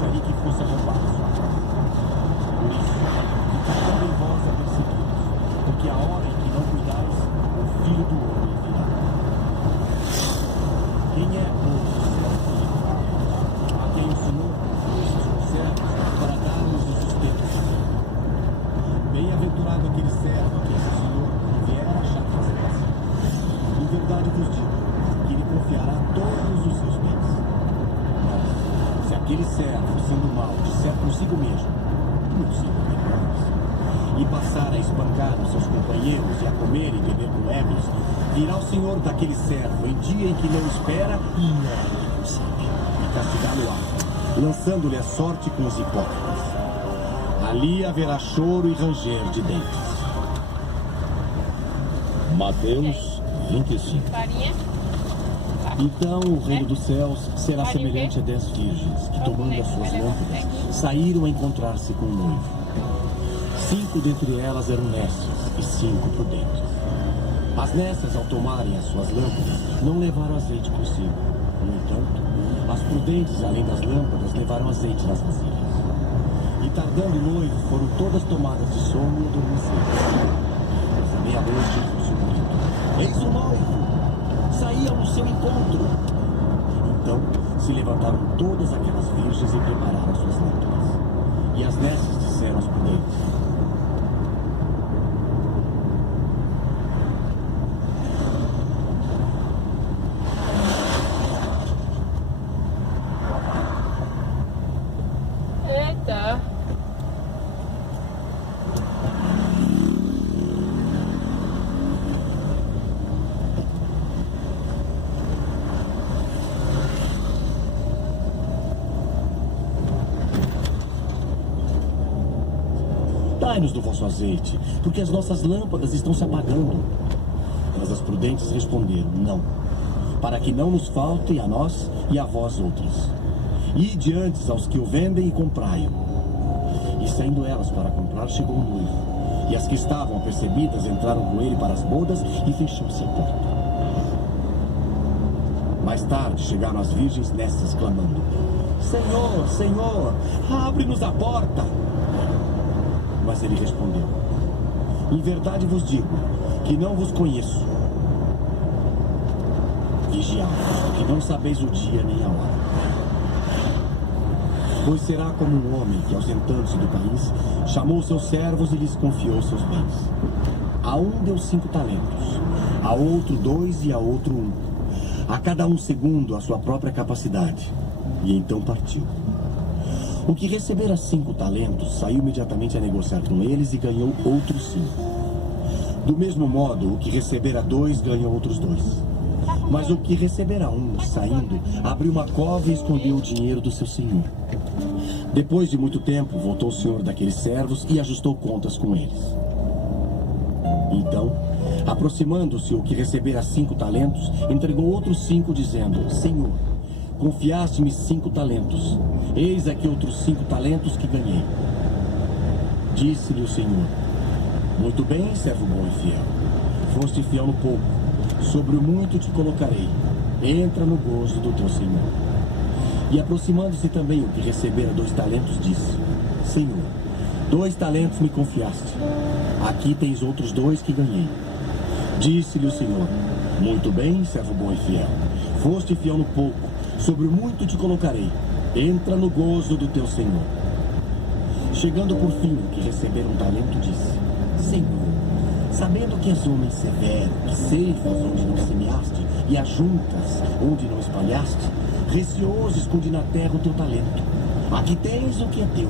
deixaria que fosse roubado sua casa. Por isso, ficai em vós apercebidos, porque a hora em que não cuidais, o Filho do Homem virá. Quem é, pois, o servo a quem o Senhor pôs seus servos para dar-nos o sustento? Bem-aventurado aquele servo que esse Senhor vier a achar fazendo assim. Em verdade vos digo que ele confiará todos os seus bens. Mas, se aquele servo, sendo mau, disser consigo mesmo, não sigo melhores, e passar a espancar os seus companheiros e a comer e beber com ébrios, virá o Senhor daquele servo em dia em que não espera e não sabe, e castigá-lo-á, lançando-lhe a sorte com os hipócritas. Ali haverá choro e ranger de dentes. Mateus 25. Então o reino dos céus será semelhante a 10 virgens que, tomando as suas lâmpadas, saíram a encontrar-se com o noivo. 5 dentre elas eram nécias e 5 prudentes. As nécias, ao tomarem as suas lâmpadas, não levaram azeite consigo. No entanto, as prudentes, além das lâmpadas, levaram azeite nas vasilhas. E tardando o noivo, foram todas tomadas de sono e adormeceram. Mas à meia-noite surgiu um grito: eis o noivo! Saía ao seu encontro. Então se levantaram todas aquelas virgens e prepararam suas lâmpadas. E as nécias disseram aos prudentes: eita. dai-nos do vosso azeite, porque as nossas lâmpadas estão se apagando. Mas as prudentes responderam: não, para que não nos falte a nós e a vós outras. Ide antes aos que o vendem e comprai-o. E saindo elas para comprar, chegou o noivo. E as que estavam apercebidas entraram com ele para as bodas e fechou-se a porta. Mais tarde chegaram as virgens nécias clamando: Senhor, Senhor, abre-nos a porta. Mas ele respondeu: em verdade vos digo que não vos conheço. Vigiai, porque não sabeis o dia nem a hora. Pois será como um homem que, ausentando-se do país, chamou seus servos e lhes confiou seus bens. A um deu 5 talentos, a outro 2 e a outro 1, a cada um segundo a sua própria capacidade. E então partiu. O que recebera 5 talentos saiu imediatamente a negociar com eles e ganhou outros 5. Do mesmo modo, o que recebera 2 ganhou outros 2. Mas o que recebera 1, saindo, abriu uma cova e escondeu o dinheiro do seu senhor. Depois de muito tempo, voltou o senhor daqueles servos e ajustou contas com eles. Então, aproximando-se o que recebera 5 talentos, entregou outros 5, dizendo: Senhor, confiaste-me 5 talentos. Eis aqui outros 5 talentos que ganhei. Disse-lhe o Senhor: muito bem, servo bom e fiel. Foste fiel no pouco, sobre o muito te colocarei. Entra no gozo do teu Senhor. E aproximando-se também o que recebera 2 talentos, disse: Senhor, 2 talentos me confiaste. Aqui tens outros 2 que ganhei. Disse-lhe o Senhor: muito bem, servo bom e fiel. Foste fiel no pouco, sobre o muito te colocarei. Entra no gozo do teu Senhor. Chegando por fim o que recebera 1 talento, disse: Senhor, sabendo que és homem severo, que ceifas onde não semeaste e ajuntas onde não espalhaste, receoso esconde na terra o teu talento. Aqui tens o que é teu.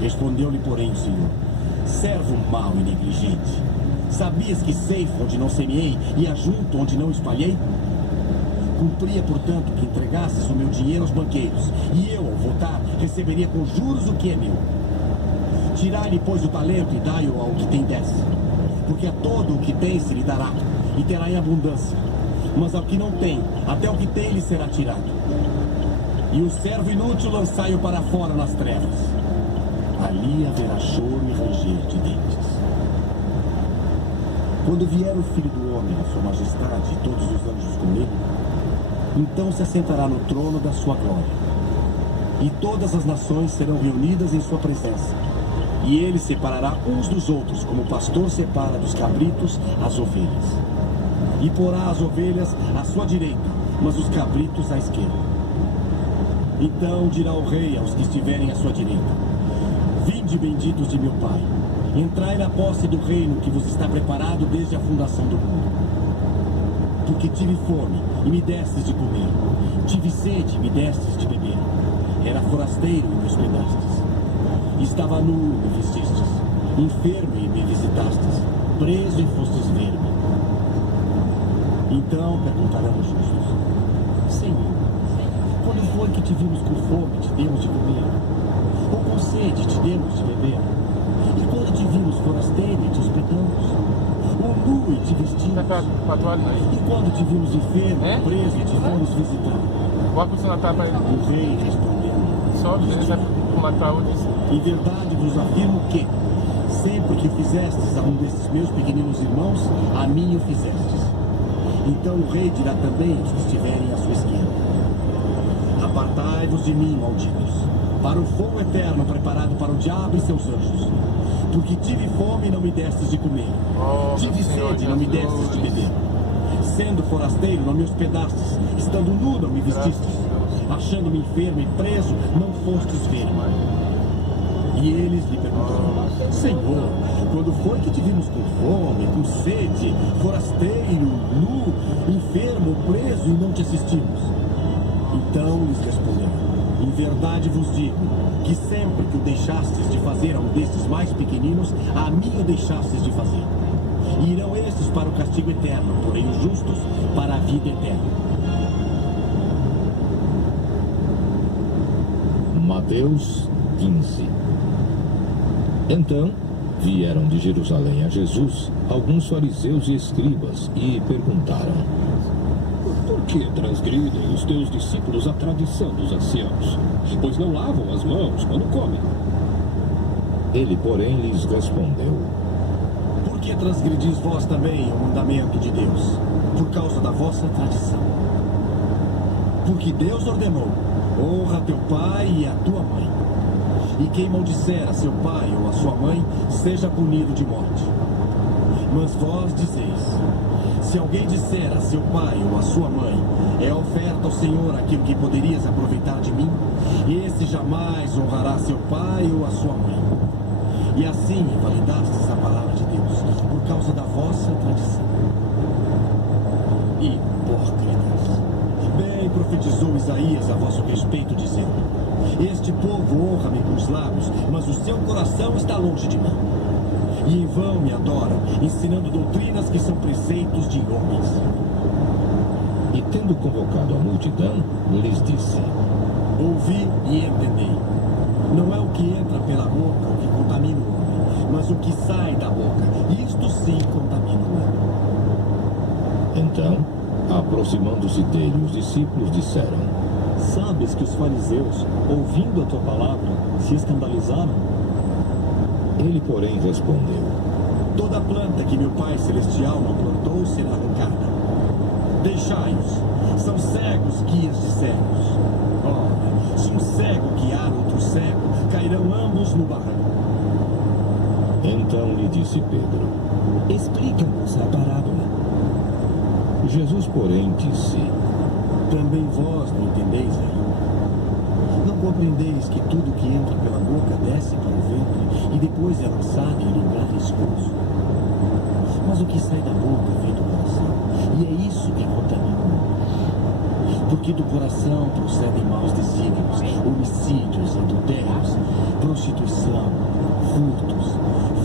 Respondeu-lhe, porém, o Senhor: servo mau e negligente, sabias que ceifo onde não semeei e ajunto onde não espalhei? Cumpria, portanto, que entregasses o meu dinheiro aos banqueiros, e eu, ao voltar, receberia com juros o que é meu. Tirai-lhe, pois, o talento e dai-o ao que tem 10. Porque a todo o que tem se lhe dará, e terá em abundância. Mas ao que não tem, até o que tem lhe será tirado. E o servo inútil lançai-o para fora nas trevas. Ali haverá choro e ranger de dentes. Quando vier o Filho do Homem, a sua majestade, e todos os anjos com ele, então se assentará no trono da sua glória. E todas as nações serão reunidas em sua presença. E ele separará uns dos outros, como o pastor separa dos cabritos as ovelhas. E porá as ovelhas à sua direita, mas os cabritos à esquerda. Então dirá o rei aos que estiverem à sua direita: Vinde, benditos de meu Pai, entrai na posse do reino que vos está preparado desde a fundação do mundo. Porque tive fome e me destes de comer, tive sede e me destes de beber, era forasteiro e me hospedastes, estava nu e me vestistes, enfermo e me visitastes, preso e fostes ver-me. Então perguntarão os justos: Senhor, quando foi que te vimos com fome, te demos de comer? Ou com sede, te demos de beber? E quando te vimos forasteiro e te hospedamos? Ou nu e te vestimos? E quando te vimos enfermo, preso e te fomos visitar? O rei respondeu: Em verdade vos afirmo que, sempre que fizestes a um desses meus pequeninos irmãos, a mim o fizestes. Então o rei dirá também aos que estiverem à sua esquerda: Apartai-vos de mim, malditos, para o fogo eterno preparado para o diabo e seus anjos. Porque tive fome e não me destes de comer, tive sede e não me destes de beber, sendo forasteiro não me hospedastes, estando nu não me vestistes, achando-me enfermo e preso não fostes ver-me. E eles lhe perguntaram: Senhor, quando foi que te vimos com fome, com sede, forasteiro, nu, enfermo, preso e não te assistimos? Então lhes responderam: Em verdade vos digo que sempre que o deixastes de fazer a um destes mais pequeninos, a mim o deixastes de fazer. E irão estes para o castigo eterno, porém os justos para a vida eterna. Mateus 15. Então vieram de Jerusalém a Jesus alguns fariseus e escribas e perguntaram: Por que transgridem os teus discípulos a tradição dos anciãos? Pois não lavam as mãos quando comem. Ele, porém, lhes respondeu: Por que transgredis vós também o mandamento de Deus? Por causa da vossa tradição. Porque Deus ordenou: honra teu pai e a tua mãe. E quem maldisser a seu pai ou a sua mãe, seja punido de morte. Mas vós dizeis: se alguém disser a seu pai ou a sua mãe, é oferta ao Senhor aquilo que poderias aproveitar de mim, esse jamais honrará seu pai ou a sua mãe. E assim invalidastes a palavra de Deus, por causa da vossa tradição. Hipócritas! Bem profetizou Isaías a vosso respeito, dizendo: Este povo honra-me com os lábios, mas o seu coração está longe de mim. E em vão me adoram, ensinando doutrinas que são preceitos de homens. E tendo convocado a multidão, lhes disse: Ouvi e entendei. Não é o que entra pela boca o que contamina o homem, mas o que sai da boca. Isto sim contamina o homem. Então, aproximando-se dele, os discípulos disseram: Sabes que os fariseus, ouvindo a tua palavra, se escandalizaram? Ele, porém, respondeu: Toda planta que meu Pai Celestial não plantou será arrancada. Deixai-os, são cegos guias de cegos. Ora, se um cego guiar outro cego, cairão ambos no barranco. Então lhe disse Pedro: Explica-nos a parábola. Jesus, porém, disse: Também vós não entendeis ainda? Não compreendeis que tudo que entra pela boca desce para o ventre e depois é lançado em lugar escuso? Mas o que sai da boca vem do coração, e é isso que contamina o homem. Porque do coração procedem maus desígnios, homicídios, adultérios, prostituição, furtos,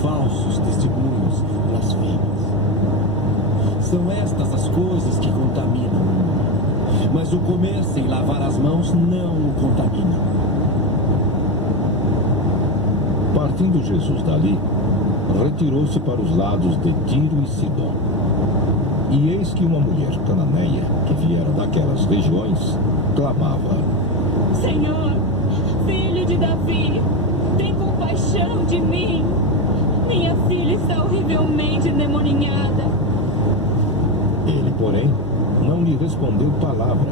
falsos testemunhos, blasfêmias. São estas as coisas que contaminam o homem. Mas o comer sem lavar as mãos não o contamina. Partindo Jesus dali, retirou-se para os lados de Tiro e Sidom. E eis que uma mulher cananeia, que viera daquelas regiões, clamava: Senhor, filho de Davi, tem compaixão de mim. Minha filha está horrivelmente endemoninhada. Ele, porém, não lhe respondeu palavra.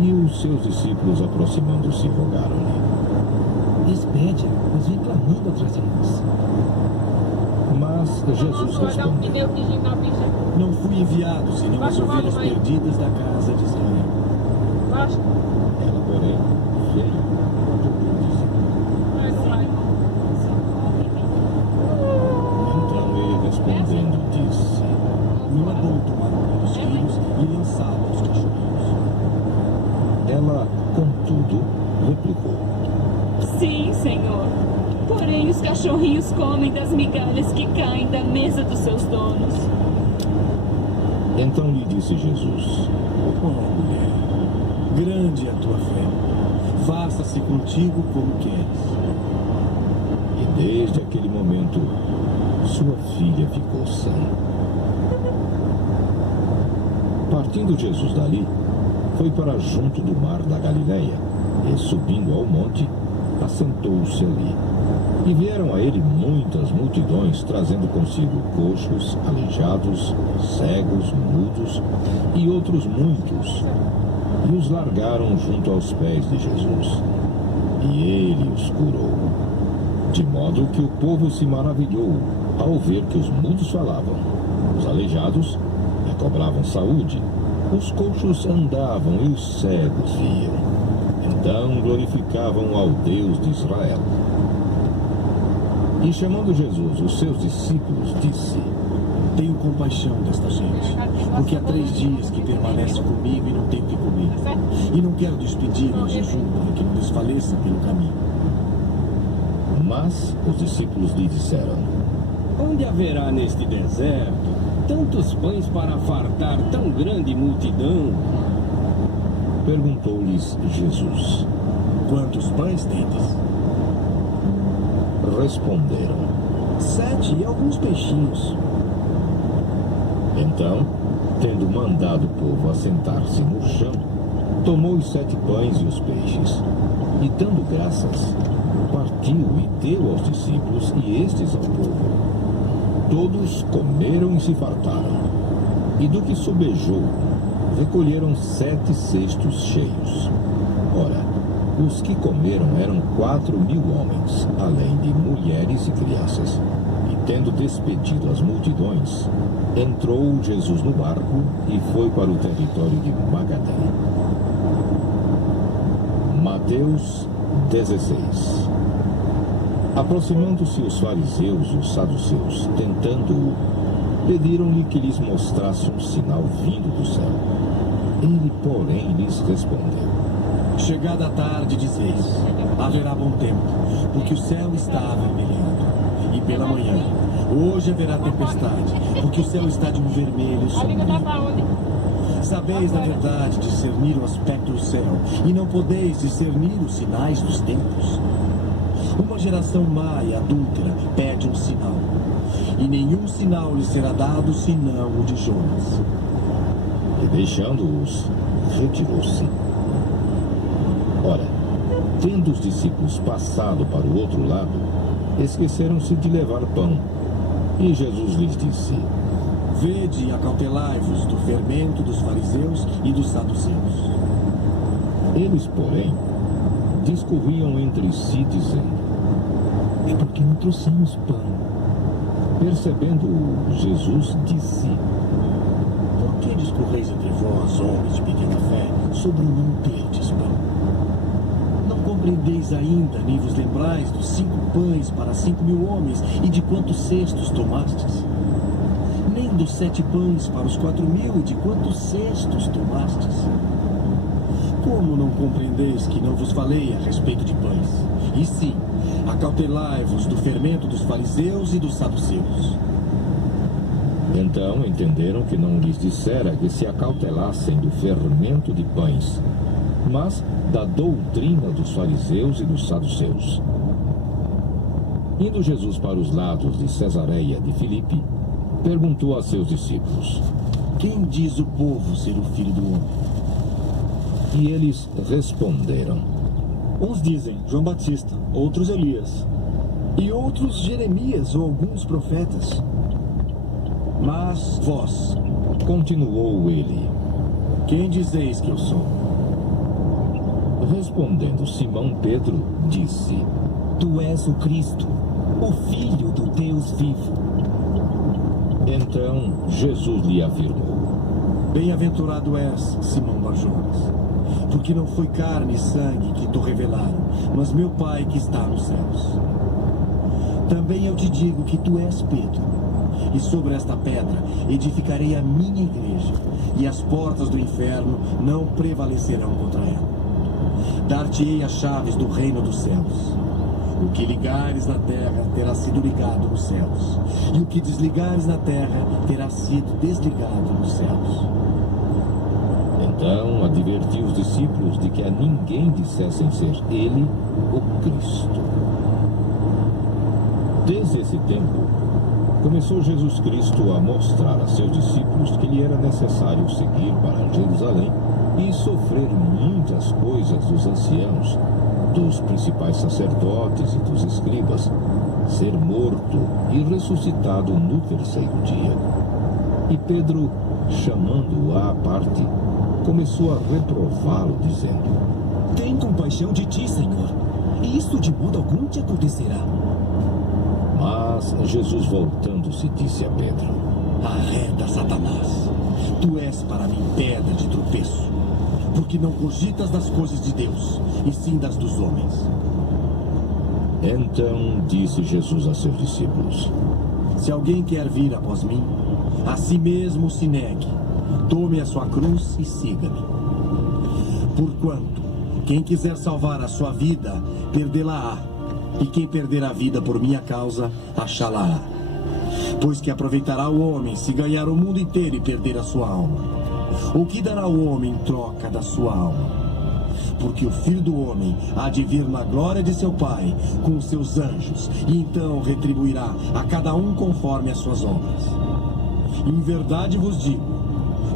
E os seus discípulos, aproximando-se, rogaram-lhe: Despede, pois vem clamando atrás de nós. Mas Jesus respondeu: Não fui enviado senão as ovelhas perdidas da casa de Israel. Ela, porém, veio Então ele respondendo disse: Não é bom tomar o pão dos filhos e lançá-lo aos cachorrinhos. Ela, contudo, replicou: Sim, Senhor. Porém, os cachorrinhos comem das migalhas que caem da mesa dos seus donos. Então lhe disse Jesus: Oh, mulher, grande é a tua fé. Faça-se contigo como queres. E desde aquele momento, sua filha ficou sã. Partindo Jesus dali, foi para junto do mar da Galileia, e subindo ao monte, assentou-se ali. E vieram a ele muitas multidões, trazendo consigo coxos, aleijados, cegos, mudos e outros muitos, e os largaram junto aos pés de Jesus. E ele os curou, de modo que o povo se maravilhou ao ver que os mudos falavam, os aleijados recobravam saúde, os coxos andavam e os cegos viam. Então glorificavam ao Deus de Israel. E chamando Jesus os seus discípulos, disse: Tenho compaixão desta gente, porque há 3 dias que permanece comigo e não tem o que comer. E não quero despedir em jejum para que não desfaleça pelo caminho. Mas os discípulos lhe disseram: Onde haverá neste deserto tantos pães para fartar tão grande multidão? Perguntou-lhes Jesus. Quantos pães tendes? Responderam: 7 e alguns peixinhos. Então, tendo mandado o povo assentar-se no chão, tomou os 7 pães e os peixes, e dando graças, partiu e deu aos discípulos e estes ao povo. Todos comeram e se fartaram, e do que sobejou, recolheram 7 cestos cheios. Ora, os que comeram eram 4.000 homens, além de mulheres e crianças. E tendo despedido as multidões, entrou Jesus no barco e foi para o território de Magadã. Mateus 16. Aproximando-se os fariseus e os saduceus, tentando-o, pediram-lhe que lhes mostrasse um sinal vindo do céu. Ele, porém, lhes respondeu: Chegada a tarde, dizeis: haverá bom tempo, porque o céu está avermelhado. E pela manhã, hoje haverá tempestade, porque o céu está de um vermelho sombrio. Sabeis, na verdade, discernir o aspecto do céu, e não podeis discernir os sinais dos tempos. Uma geração má e adúltera pede um sinal, e nenhum sinal lhe será dado senão o de Jonas. E deixando-os, retirou-se. Ora, tendo os discípulos passado para o outro lado, esqueceram-se de levar pão. E Jesus lhes disse: Vede e acautelai-vos do fermento dos fariseus e dos saduceus. Eles, porém, discorriam entre si, dizendo: É porque não trouxemos pão. Percebendo-o, Jesus disse: Por que discorreis entre vós, homens de pequena fé, sobre o não terdes pão? Não compreendeis ainda, nem vos lembrais dos 5 pães para 5.000 homens, e de quantos cestos tomastes? Nem dos 7 pães para os 4.000, e de quantos cestos tomastes? Como não compreendeis que não vos falei a respeito de pães? E sim, acautelai-vos do fermento dos fariseus e dos saduceus. Então entenderam que não lhes dissera que se acautelassem do fermento de pães, mas da doutrina dos fariseus e dos saduceus. Indo Jesus para os lados de Cesareia de Filipe, perguntou a seus discípulos: Quem diz o povo ser o Filho do Homem? E eles responderam: Uns dizem João Batista, outros Elias, E outros Jeremias ou alguns profetas. Mas vós, continuou ele, quem dizeis que eu sou? Respondendo Simão Pedro, disse: Tu és o Cristo, o Filho do Deus vivo. Então Jesus lhe afirmou: Bem-aventurado és, Simão Barjonas, porque não foi carne e sangue que te revelaram, mas meu Pai que está nos céus. Também eu te digo que tu és Pedro, e sobre esta pedra edificarei a minha igreja, e as portas do inferno não prevalecerão contra ela. Dar-te-ei as chaves do reino dos céus. O que ligares na terra terá sido ligado nos céus, e o que desligares na terra terá sido desligado nos céus. Então advertiu os discípulos de que a ninguém dissessem ser ele o Cristo. Desde esse tempo, começou Jesus Cristo a mostrar a seus discípulos que lhe era necessário seguir para Jerusalém e sofrer muitas coisas dos anciãos, dos principais sacerdotes e dos escribas, ser morto e ressuscitado no terceiro dia. E Pedro, chamando-o à parte, começou a reprová-lo, dizendo: Tem compaixão de ti, Senhor, e isto de modo algum te acontecerá. Mas Jesus, voltando-se, disse a Pedro: Arreda, Satanás, tu és para mim pedra de tropeço, porque não cogitas das coisas de Deus, e sim das dos homens. Então disse Jesus a seus discípulos: Se alguém quer vir após mim, a si mesmo se negue, tome a sua cruz e siga-me. Porquanto, quem quiser salvar a sua vida, perdê-la-á, e quem perder a vida por minha causa, achá-la-á. Pois que aproveitará o homem se ganhar o mundo inteiro e perder a sua alma? Ou que dará o homem em troca da sua alma? Porque o Filho do Homem há de vir na glória de seu Pai com os seus anjos, e então retribuirá a cada um conforme as suas obras. Em verdade vos digo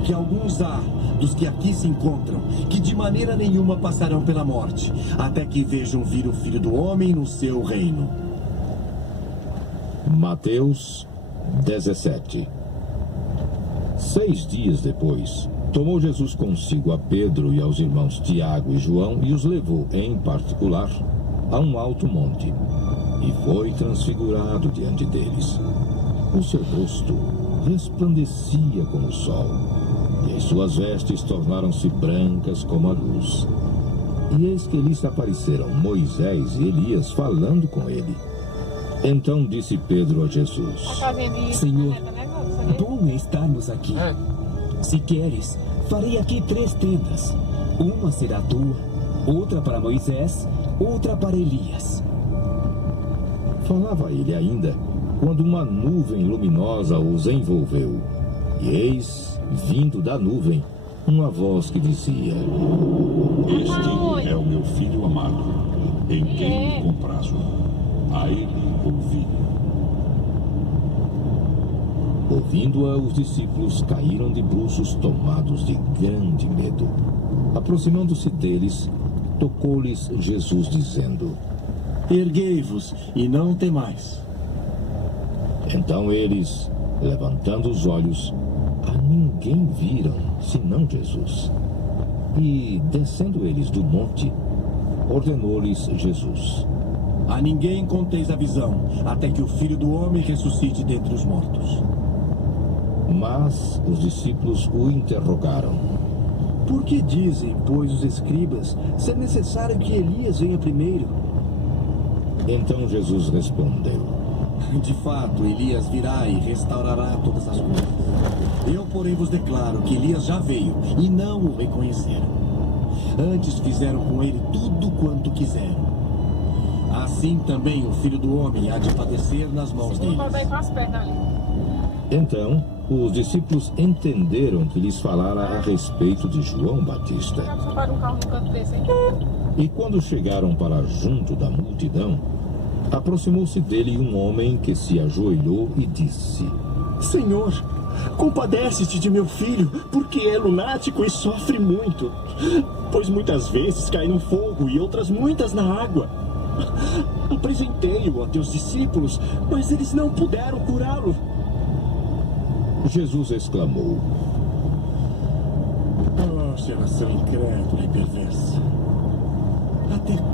que alguns há dos que aqui se encontram que de maneira nenhuma passarão pela morte, até que vejam vir o Filho do Homem no seu reino. Mateus 17. 6 dias depois, tomou Jesus consigo a Pedro e aos irmãos Tiago e João e os levou, em particular, a um alto monte, e foi transfigurado diante deles. O seu rosto resplandecia como o sol, e as suas vestes tornaram-se brancas como a luz. E eis que lhes apareceram Moisés e Elias falando com ele. Então disse Pedro a Jesus: Senhor, bom é estarmos aqui. Se queres, farei aqui 3 tendas. Uma será tua, outra para Moisés, outra para Elias. Falava ele ainda, quando uma nuvem luminosa os envolveu. E eis, vindo da nuvem, uma voz que dizia: Este é o meu filho amado, em quem me comprazo. A ele ouvi. Ouvindo-a, os discípulos caíram de bruços, tomados de grande medo. Aproximando-se deles, tocou-lhes Jesus, dizendo: Erguei-vos e não temais. Então eles, levantando os olhos, a ninguém viram, senão Jesus. E, descendo eles do monte, ordenou-lhes Jesus: A ninguém conteis a visão, até que o Filho do Homem ressuscite dentre os mortos. Mas os discípulos o interrogaram: Por que dizem, pois, os escribas, ser necessário que Elias venha primeiro? Então Jesus respondeu: De fato, Elias virá e restaurará todas as coisas. Eu, porém, vos declaro que Elias já veio e não o reconheceram. Antes fizeram com ele tudo quanto quiseram. Assim também o Filho do Homem há de padecer nas mãos deles. Então os discípulos entenderam que lhes falara a respeito de João Batista. E quando chegaram para junto da multidão, aproximou-se dele um homem que se ajoelhou e disse: Senhor, compadece-te de meu filho, porque é lunático e sofre muito. Pois muitas vezes cai no fogo e outras muitas na água. Apresentei-o a teus discípulos, mas eles não puderam curá-lo. Jesus exclamou: Oh, geração incrédula e perversa.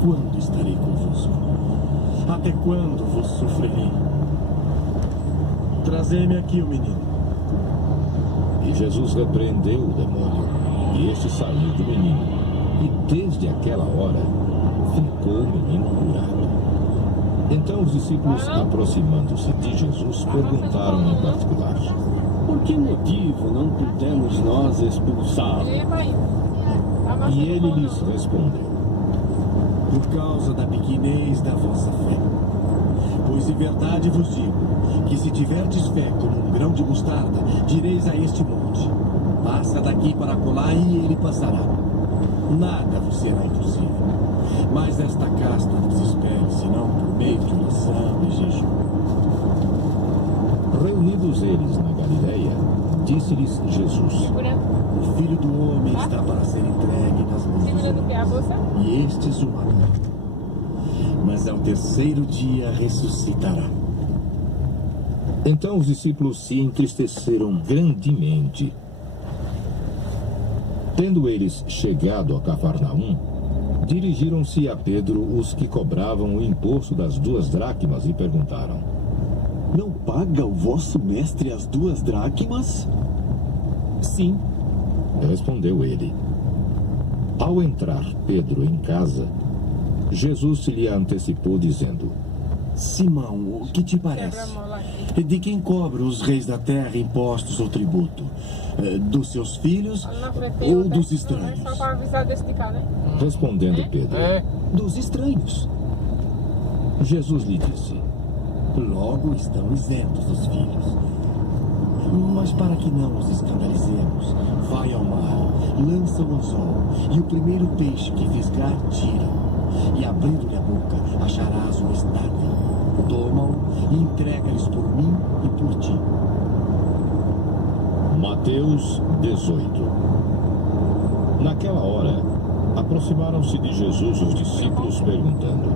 quando estarei convosco? Até quando vos sofrerei? Trazei-me aqui o menino. E Jesus repreendeu o demônio, e este saiu do menino. E desde aquela hora, ficou o menino curado. Então os discípulos, aproximando-se de Jesus, perguntaram em particular: Por que motivo não pudemos nós expulsá-lo? E ele lhes respondeu: Por causa da pequenez da vossa fé. Pois em verdade vos digo, que se tiverdes fé como um grão de mostarda, direis a este monte: passa daqui para acolá, e ele passará. Nada vos será impossível. Mas esta casta não se espere, senão por meio de oração e jejum. Reunidos eles na Galileia, disse-lhes Jesus: O Filho do Homem está para ser entregue nas mãos dos homens, e estes o matarão. Mas ao terceiro dia ressuscitará. Então os discípulos se entristeceram grandemente. Tendo eles chegado a Cafarnaum, dirigiram-se a Pedro os que cobravam o imposto das 2 dracmas e perguntaram: Não paga o vosso mestre as 2 dracmas? Sim. Respondeu ele. Ao entrar Pedro em casa, Jesus se lhe antecipou, dizendo: Simão, o que te parece? De quem cobram os reis da terra impostos ou tributo? Dos seus filhos ou dos estranhos? Respondendo Pedro: Dos estranhos. Jesus lhe disse: Logo estão isentos os filhos. Mas para que não os escandalizemos, vai ao mar, lança o anzol, e o primeiro peixe que fisgar, tira-o. E abrindo-lhe a boca, acharás uma estátua. Toma-o e entrega-lhes por mim e por ti. Mateus 18. Naquela hora, aproximaram-se de Jesus os discípulos, perguntando: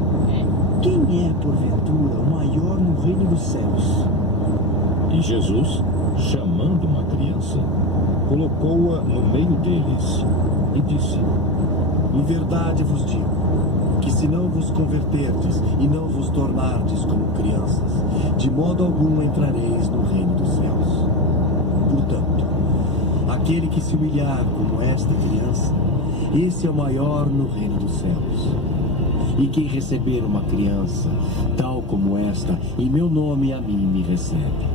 Quem é, porventura, o maior no reino dos céus? E Jesus, chamando uma criança, colocou-a no meio deles e disse: Em verdade vos digo, que se não vos converterdes e não vos tornardes como crianças, de modo algum entrareis no reino dos céus. Portanto, aquele que se humilhar como esta criança, esse é o maior no reino dos céus. E quem receber uma criança, tal como esta, em meu nome a mim me recebe.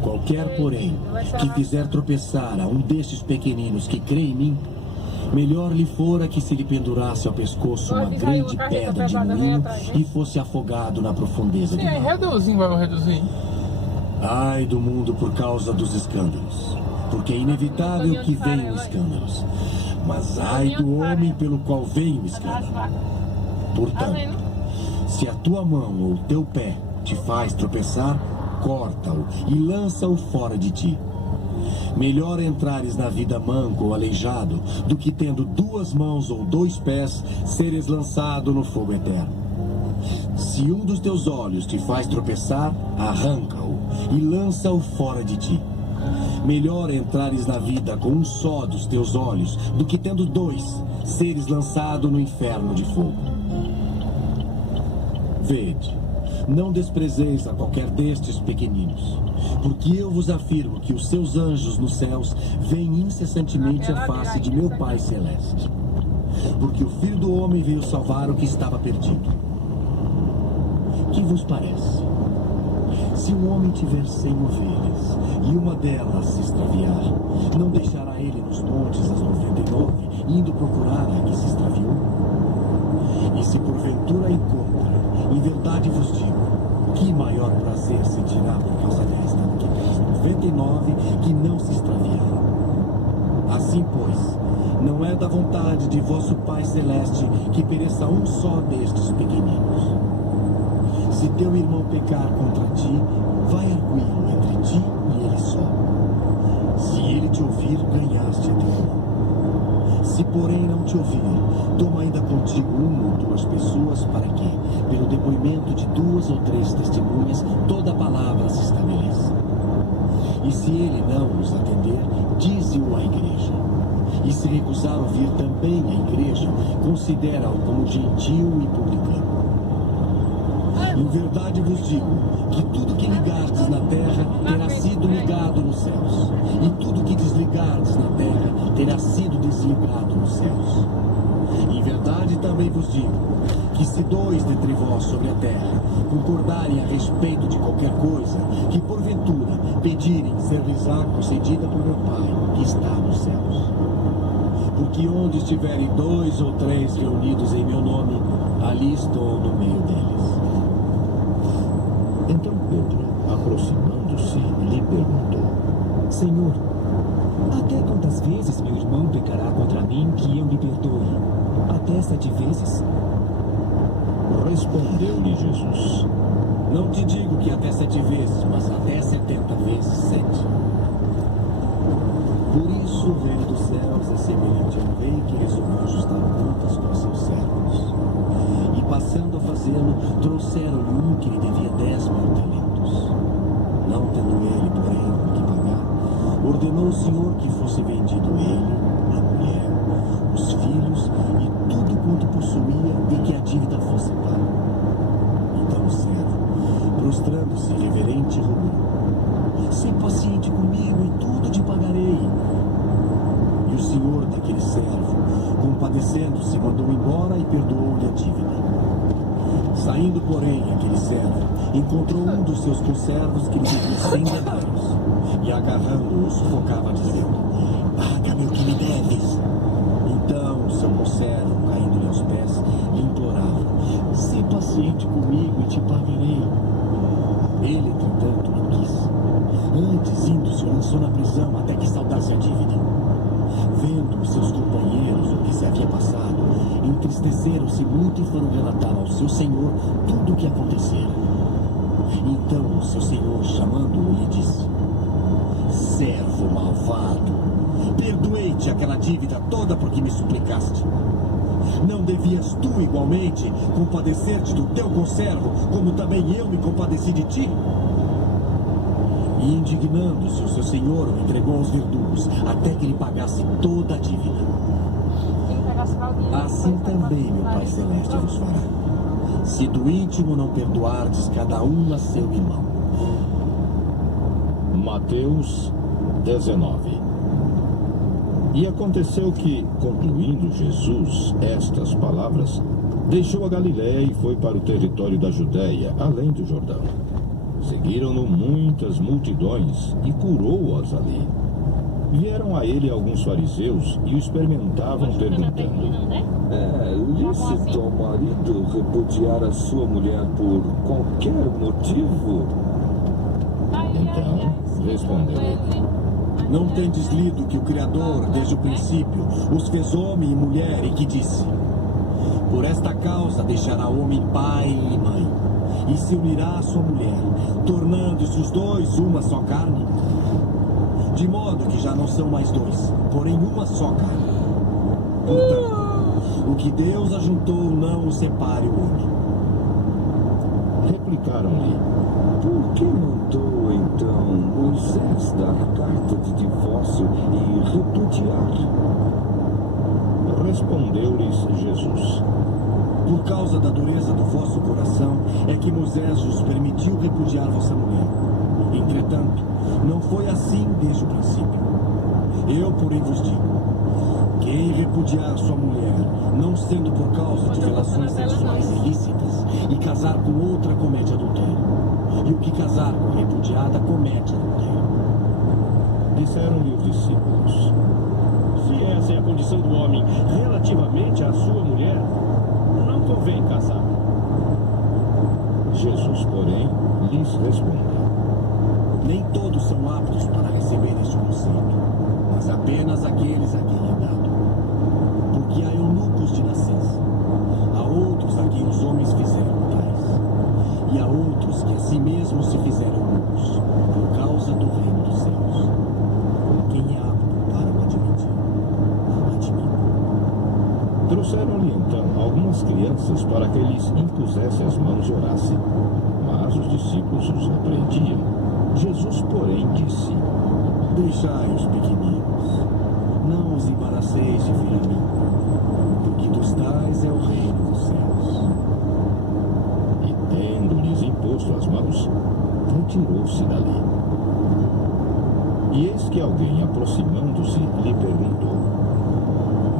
Qualquer, porém, que fizer tropeçar a um destes pequeninos que crê em mim, melhor lhe fora que se lhe pendurasse ao pescoço uma grande pedra de moinho e fosse afogado na profundeza do mar. Reduzir. Ai do mundo por causa dos escândalos, porque é inevitável que venham escândalos. Mas ai do homem pelo qual vem o escândalo. Portanto, se a tua mão ou teu pé te faz tropeçar, corta-o e lança-o fora de ti. Melhor entrares na vida manco ou aleijado do que tendo 2 mãos ou 2 pés seres lançado no fogo eterno. Se um dos teus olhos te faz tropeçar, arranca-o e lança-o fora de ti. Melhor entrares na vida com um só dos teus olhos do que tendo 2 seres lançado no inferno de fogo. Vede, não desprezeis a qualquer destes pequeninos, porque eu vos afirmo que os seus anjos nos céus veem incessantemente a face de meu Pai Celeste. Porque o Filho do Homem veio salvar o que estava perdido. Que vos parece? Se um homem tiver 100 ovelhas e uma delas se extraviar, não deixará ele nos montes as 99, indo procurar a que se extraviou? E se porventura a encontra, em verdade vos digo, que maior prazer sentirá por causa desta do que pelas 99 que não se extraviaram. Assim, pois, não é da vontade de vosso Pai Celeste que pereça um só destes pequeninos. Se teu irmão pecar contra ti, vai arguí-lo entre ti e ele só. Se ele te ouvir, ganhaste a teu irmão. Se porém não te ouvir, toma ainda contigo 1 ou 2 pessoas, para que, pelo depoimento de 2 ou 3 testemunhas, toda palavra se estabeleça. E se ele não os atender, dize-o à igreja. e se recusar a ouvir também a igreja, considera-o como gentil e publicano. Em verdade vos digo que tudo que ligardes na terra terá sido ligado nos céus, e tudo que desligardes na terra terá sido desligado nos céus. Em verdade também vos digo que se dois dentre vós sobre a terra concordarem a respeito de qualquer coisa que porventura pedirem, ser-lhes-á concedida por meu Pai que está nos céus. Porque onde estiverem 2 ou 3 reunidos em meu nome, ali estou no meio deles. Então Pedro, aproximando-se, lhe perguntou: Senhor, até quantas vezes meu irmão pecará contra mim que eu lhe perdoe? Até 7 vezes? Respondeu-lhe Jesus: Não te digo que até 7 vezes, mas até 70 vezes 7. Por isso o reino dos céus é semelhante a um rei que resolveu ajustar contas com seus servos. E passando a fazê-lo, trouxeram-lhe um que lhe devia 10.000 talentos. Não tendo ele, porém, o que pagar, ordenou o Senhor que fosse vendido ele, a mulher, os filhos e tudo quanto possuía, e que a dívida fosse paga. Então o servo, prostrando-se reverente, rogou: Sê paciente comigo e tudo te pagarei. E o senhor daquele servo, compadecendo-se, mandou embora e perdoou-lhe a dívida. Saindo, porém, aquele servo encontrou um dos seus conservos que lhe devia 100 denários, e agarrando-o, sufocava, dizendo: Paga-me o que me deves. Então o seu conservo, caindo-lhe aos pés, lhe implorava: Sê paciente comigo e te pagarei. Ele, entretanto, não quis. Antes, indo-se, o lançou na prisão até que saldasse a dívida. Vendo os seus companheiros o que se havia passado, entristeceram-se muito e foram relatar ao seu senhor tudo o que acontecera. Então o seu senhor, chamando-o, lhe disse: Servo malvado, perdoei-te aquela dívida toda porque me suplicaste. Não devias tu, igualmente, compadecer-te do teu conservo, como também eu me compadeci de ti? E indignando-se, o seu senhor o entregou aos verdugos, até que lhe pagasse toda a dívida. Assim também meu Pai Celeste vos fará, se do íntimo não perdoardes cada um a seu irmão. Mateus 19. E aconteceu que, concluindo Jesus estas palavras, deixou a Galiléia e foi para o território da Judéia, além do Jordão. Seguiram-no muitas multidões e curou-as ali. Vieram a ele alguns fariseus e o experimentavam, perguntando: É lícito ao marido repudiar a sua mulher por qualquer motivo? Então respondeu ele: Não tendes lido que o Criador, desde o princípio, os fez homem e mulher, e que disse: Por esta causa deixará o homem pai e mãe, e se unirá à sua mulher, tornando-se os dois uma só carne? De modo que já não são mais dois, porém uma só carne. Portanto, o que Deus ajuntou não o separe o homem. Replicaram-lhe: Por que mandou então Moisés dar carta de divórcio e repudiar? Respondeu-lhes Jesus: Por causa da dureza do vosso coração é que Moisés vos permitiu repudiar vossa mulher. Entretanto, não foi assim desde o princípio. Eu, porém, vos digo: quem repudiar sua mulher, não sendo por causa de relações sexuais ilícitas, e casar com outra, comete adultério. E o que casar com repudiada, comete adultério. Disseram-lhe os discípulos: Se essa é a condição do homem relativamente à sua mulher, não convém casar. Jesus, porém, lhes respondeu: Nem todos são aptos para receber este conceito, mas apenas aqueles a quem é dado. Porque há eunucos de nascença, há outros a quem os homens fizeram tais, e há outros que a si mesmos se fizeram eunucos, por causa do reino dos céus. Quem é apto para o admitir, admita. Trouxeram-lhe então algumas crianças para que lhes impusesse as mãos e orasse. Mas os discípulos os repreendiam. Jesus, porém, disse: Deixai os pequeninos, Não os embaraceis de vir a mim, porque dos tais é o reino dos céus. E tendo-lhes imposto as mãos, retirou-se dali. E eis que alguém, aproximando-se, lhe perguntou: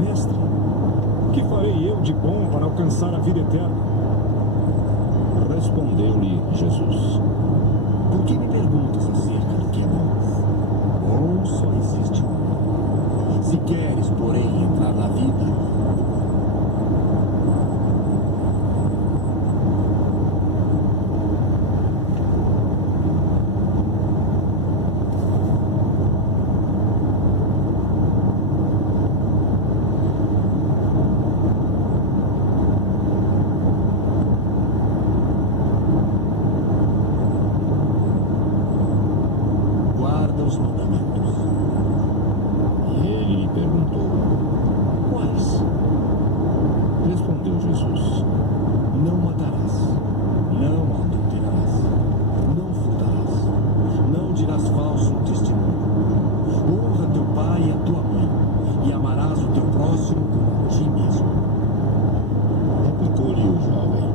Mestre, que farei eu de bom para alcançar a vida eterna? Respondeu-lhe Jesus: Por que me perguntas acerca do que é bom? Bom só existe um. Se queres, porém, entrar na vida, guarda os mandamentos. E ele lhe perguntou: Quais? Respondeu Jesus: Não matarás, não adulterarás, não furtarás, não dirás falso testemunho. Honra teu pai e a tua mãe, e amarás o teu próximo como a ti mesmo. Replicou-lhe o jovem: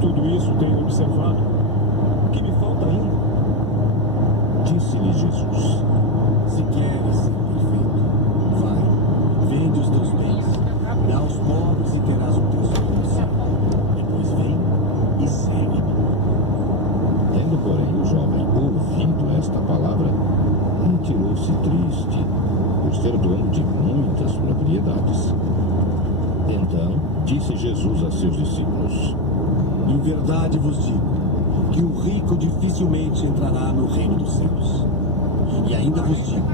Tudo isso tenho observado. O que me falta ainda? Disse-lhe Jesus: Se queres ser perfeito, vai, vende os teus bens, dá aos pobres e terás o tesouro no céu. Depois vem e segue-me. Tendo, porém, o jovem ouvido esta palavra, retirou-se triste, por ser dono de muitas propriedades. Então disse Jesus a seus discípulos: Em verdade vos digo que o rico dificilmente entrará no reino dos céus. E ainda vos digo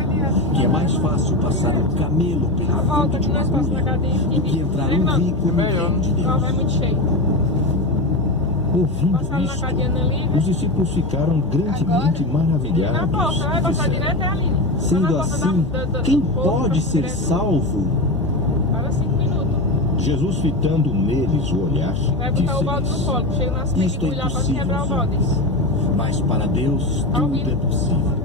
que é mais fácil passar um camelo pela fundo de uma agulha do que entrar um rico no reino de Deus. Ouvindo isto, os discípulos ficaram grandemente maravilhados e disseram: Sendo assim, quem pode ser salvo? Jesus, fitando neles o olhar, disse-lhes: Isto é impossível aos homens, mas para Deus tudo é possível.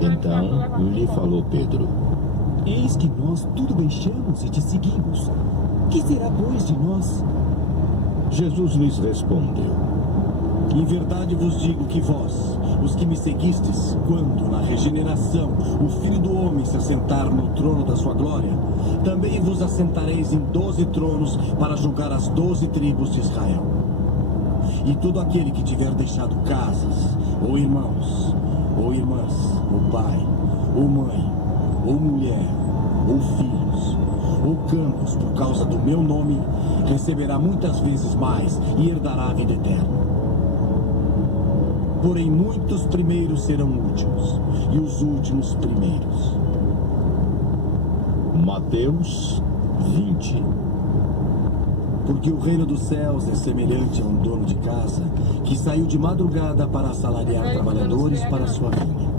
Então lhe falou Pedro: Eis que nós tudo deixamos e te seguimos. Que será, pois, de nós? Jesus lhes respondeu: Em verdade vos digo que vós, os que me seguistes, quando na regeneração o Filho do Homem se assentar no trono da sua glória, também vos assentareis em 12 tronos para julgar as 12 tribos de Israel. E todo aquele que tiver deixado casas, ou irmãos, ou irmãs, ou pai, ou mãe, ou mulher, ou filhos, ou campos por causa do meu nome, receberá muitas vezes mais e herdará a vida eterna. Porém, muitos primeiros serão últimos, e os últimos primeiros. Mateus 20. Porque o reino dos céus é semelhante a um dono de casa que saiu de madrugada para assalariar trabalhadores para a sua vinha.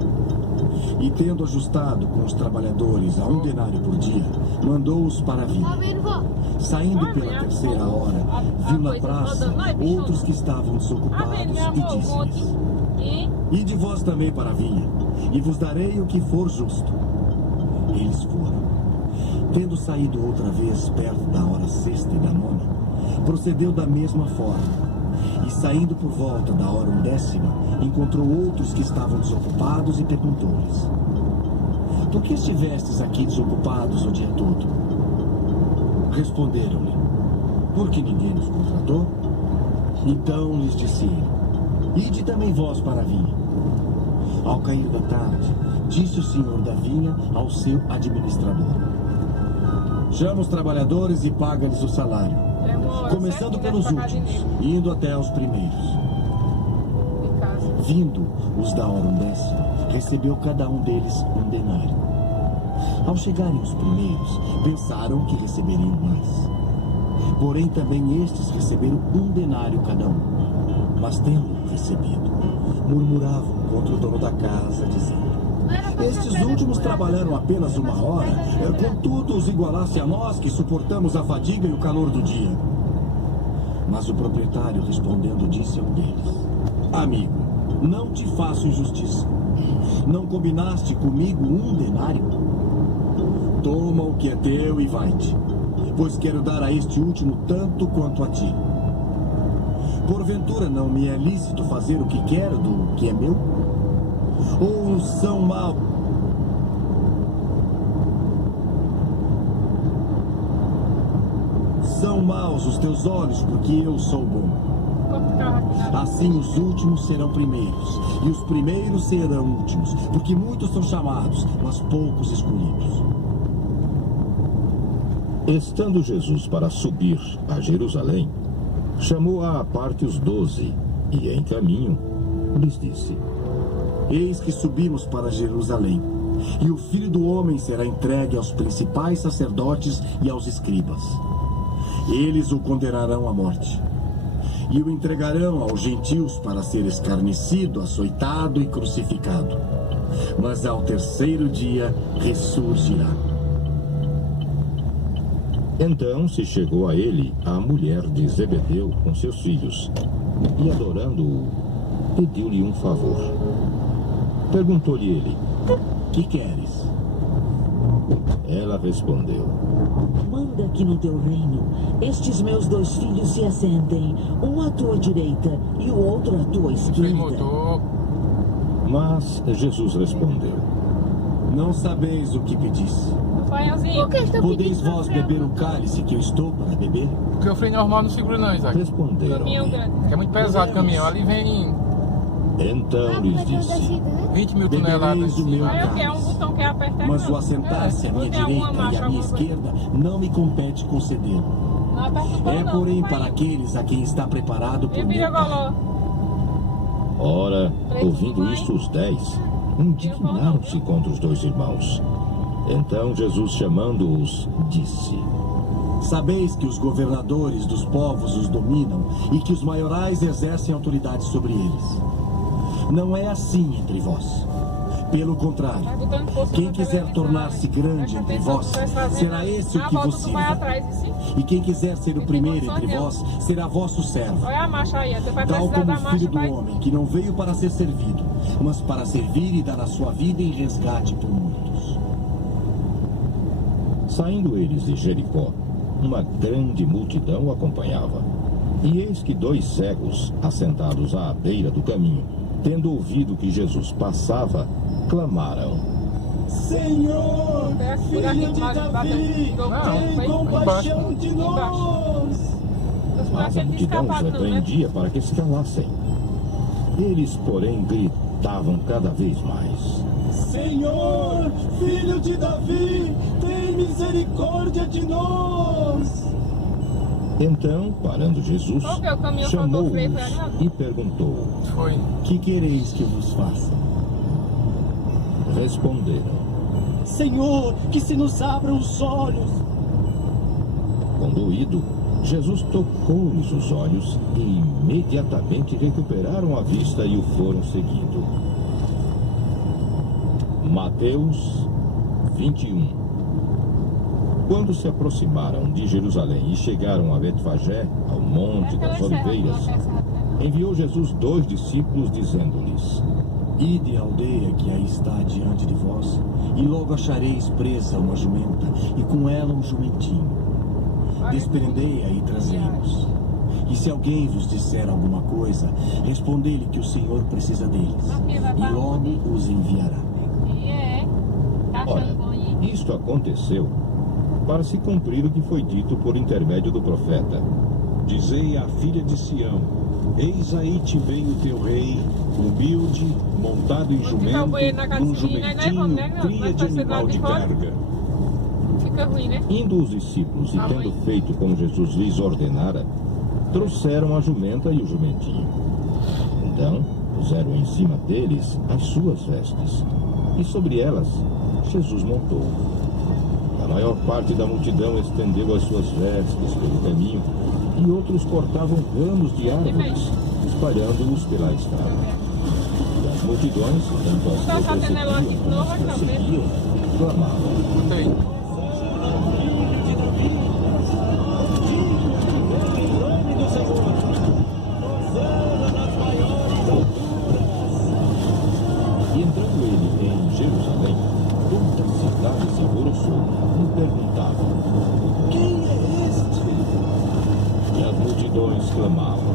E tendo ajustado com os trabalhadores a 1 denário por dia, mandou-os para a vinha. Saindo pela terceira hora, viu na praça outros que estavam desocupados e disse-lhes: Ide vós também para a vinha, e vos darei o que for justo. Eles foram. Tendo saído outra vez perto da hora sexta e da nona, procedeu da mesma forma. E saindo por volta da hora 11ª, encontrou outros que estavam desocupados e perguntou-lhes: Por que estivestes aqui desocupados o dia todo? Responderam-lhe: Porque ninguém nos contratou. Então lhes disse ele: Ide também vós para a vinha. Ao cair da tarde, disse o senhor da vinha ao seu administrador: Chama os trabalhadores e paga-lhes o salário, começando pelos últimos, indo até os primeiros. Vindo os da hora 10ª, recebeu cada um deles 1 denário. Ao chegarem os primeiros, pensaram que receberiam mais. Porém, também estes receberam 1 denário cada um. Mas tendo recebido, murmuravam contra o dono da casa, dizendo: Estes últimos trabalharam apenas 1 hora, contudo os igualasse a nós que suportamos a fadiga e o calor do dia. Mas o proprietário, respondendo, disse a um deles: Amigo, não te faço injustiça. Não combinaste comigo 1 denário? Toma o que é teu e vai-te, pois quero dar a este último tanto quanto a ti. Porventura não me é lícito fazer o que quero do que é meu? Ou são maus? São maus os teus olhos, porque eu sou bom. Assim os últimos serão primeiros, e os primeiros serão últimos, porque muitos são chamados, mas poucos escolhidos. Estando Jesus para subir a Jerusalém, chamou à parte os 12, e em caminho lhes disse: Eis que subimos para Jerusalém, e o Filho do Homem será entregue aos principais sacerdotes e aos escribas. Eles o condenarão à morte, e o entregarão aos gentios para ser escarnecido, açoitado e crucificado. Mas ao terceiro dia ressurgirá. Então se chegou a ele a mulher de Zebedeu com seus filhos, e adorando-o, pediu-lhe um favor. Perguntou-lhe ele: Que queres? Ela respondeu: Manda que no teu reino estes meus 2 filhos se assentem, um à tua direita e o outro à tua esquerda. Mas Jesus respondeu: Não sabeis o que pedis. Podeis vós beber o cálice que eu estou para beber? Porque o freio normal não segura não, Isaac. Responderam: é muito pesado o caminhão. Ali vem... Então lhes disse: 20 mil toneladas. O meu botão que aperta. Mas o assentar-se à minha direita e à minha esquerda não me compete concedê-lo. É, porém, para aqueles a quem está preparado por meu Pai. Ora, ouvindo isto, os 10 indignaram-se contra os 2 irmãos. Então Jesus, chamando-os, disse: Sabeis que os governadores dos povos os dominam e que os maiorais exercem autoridade sobre eles. Não é assim entre vós. Pelo contrário, quem quiser tornar-se grande entre vós, será esse o que vos sirva. E quem quiser ser o primeiro entre vós, será vosso servo. Tal como o Filho do Homem, que não veio para ser servido, mas para servir e dar a sua vida em resgate por muitos. Saindo eles de Jericó, uma grande multidão o acompanhava. E eis que 2 cegos, assentados à beira do caminho, tendo ouvido que Jesus passava, clamaram: Senhor, filho de Davi, tem compaixão de nós. Mas a multidão os repreendia para que se calassem. Eles, porém, gritavam cada vez mais: Senhor, filho de Davi, tem misericórdia de nós. Então, parando Jesus, chamou-os e perguntou: Que quereis que eu vos faça? Responderam: Senhor, que se nos abram os olhos. Conduído, Jesus tocou-lhes os olhos e imediatamente recuperaram a vista e o foram seguindo. Mateus 21. Quando se aproximaram de Jerusalém e chegaram a Betfagé, ao Monte das Oliveiras, enviou Jesus 2 discípulos, dizendo-lhes: Ide à aldeia que aí está diante de vós, e logo achareis presa uma jumenta, e com ela um jumentinho. Desprendei-a e trazei-os. E se alguém vos disser alguma coisa, respondei-lhe que o Senhor precisa deles, e logo os enviará. Ora, isto aconteceu para se cumprir o que foi dito por intermédio do profeta: Dizei à filha de Sião: Eis aí te vem o teu rei, humilde, montado em jumento, num jumentinho, cria de animal de carga. Indo os discípulos e tendo feito como Jesus lhes ordenara, trouxeram a jumenta e o jumentinho. Então puseram em cima deles as suas vestes, e sobre elas Jesus montou. A maior parte da multidão estendeu as suas vestes pelo caminho, e outros cortavam ramos de árvores, espalhando-os pela estrada. E as multidões, tanto as que precediam como as que seguiam, clamavam: E entrando ele em Jerusalém, toda a cidade se alvoroçou. exclamavam: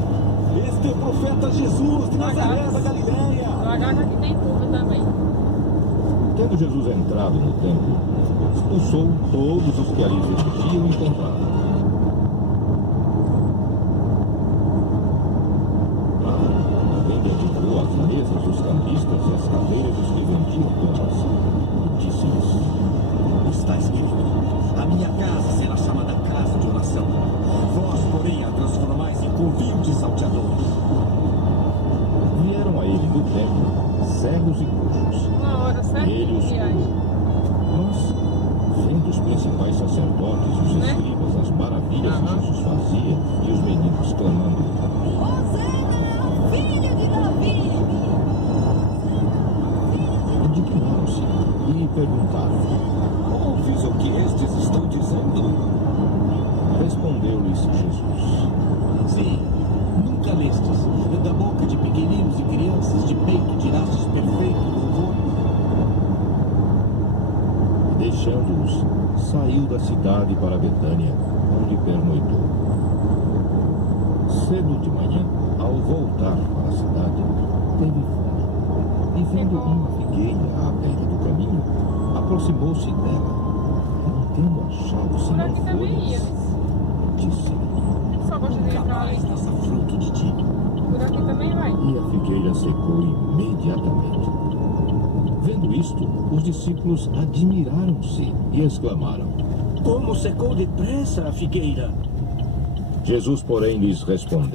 Este é o profeta Jesus de Nazaré da Galileia. Aqui tem curva também. Tendo Jesus entrado no templo, expulsou todos os que ali residiam e compravam. Também derrubou as mesas dos cambistas e as cadeiras dos que vendiam pombas. E disse-lhes: Está escrito: a minha casa será chamada casa de oração. Vós, porém, a transformais em covil de salteadores. Vieram a ele no templo cegos e coxos. Ele os curou. Mas, vendo os principais sacerdotes e os escribas as maravilhas que Jesus fazia, e os meninos clamando: Hosana, filho de Davi! Indignaram-se e perguntaram: Ouves o que estes estão dizendo? Respondeu-lhes Jesus: Sim, nunca lestes: da boca de pequeninos e crianças de peito tirastes perfeito louvor. Deixando-os, saiu da cidade para Betânia, onde pernoitou. Cedo de manhã, ao voltar para a cidade, teve fome. E vendo uma figueira à beira do caminho, aproximou-se dela. Não tendo achado senão folhas, disse: Nunca mais nasça fruto de ti. Por aqui também vai. E a figueira secou imediatamente. Vendo isto, os discípulos admiraram-se e exclamaram: Como secou depressa a figueira? Jesus, porém, lhes respondeu: